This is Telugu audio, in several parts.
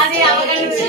అది అవగలించి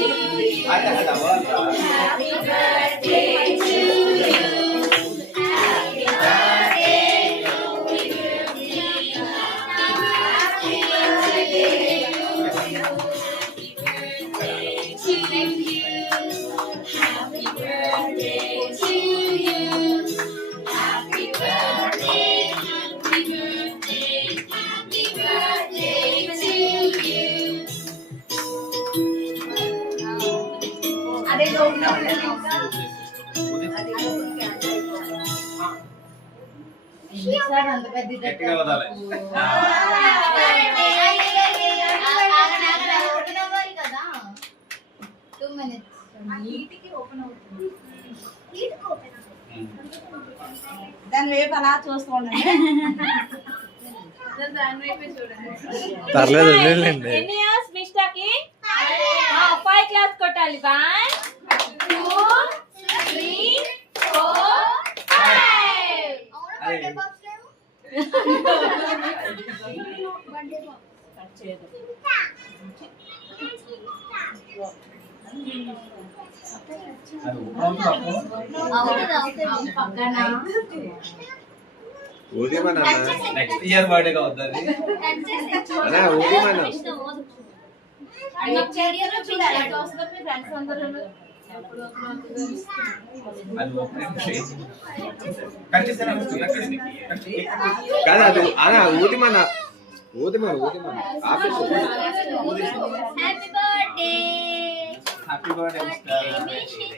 అంత పెద్ద కదా 2 minutes ఓపెన్ అవుతుంది దాని వైపు అలా చూస్తూ ఉండండి దాని వైపే చూడండి పర్లేదు వదిలేండి ఎన్ని ఇయర్స్ మిస్టాకి 5 క్లాస్ కొట్టాలి 1 2 3 4 5 నెక్స్ట్ ఇయర్ బర్త్డే గా వద్దని కాదు అది అనా ఊదిమన్నా హ్యాపీ బర్త్డే హ్యాపీ బర్త్డే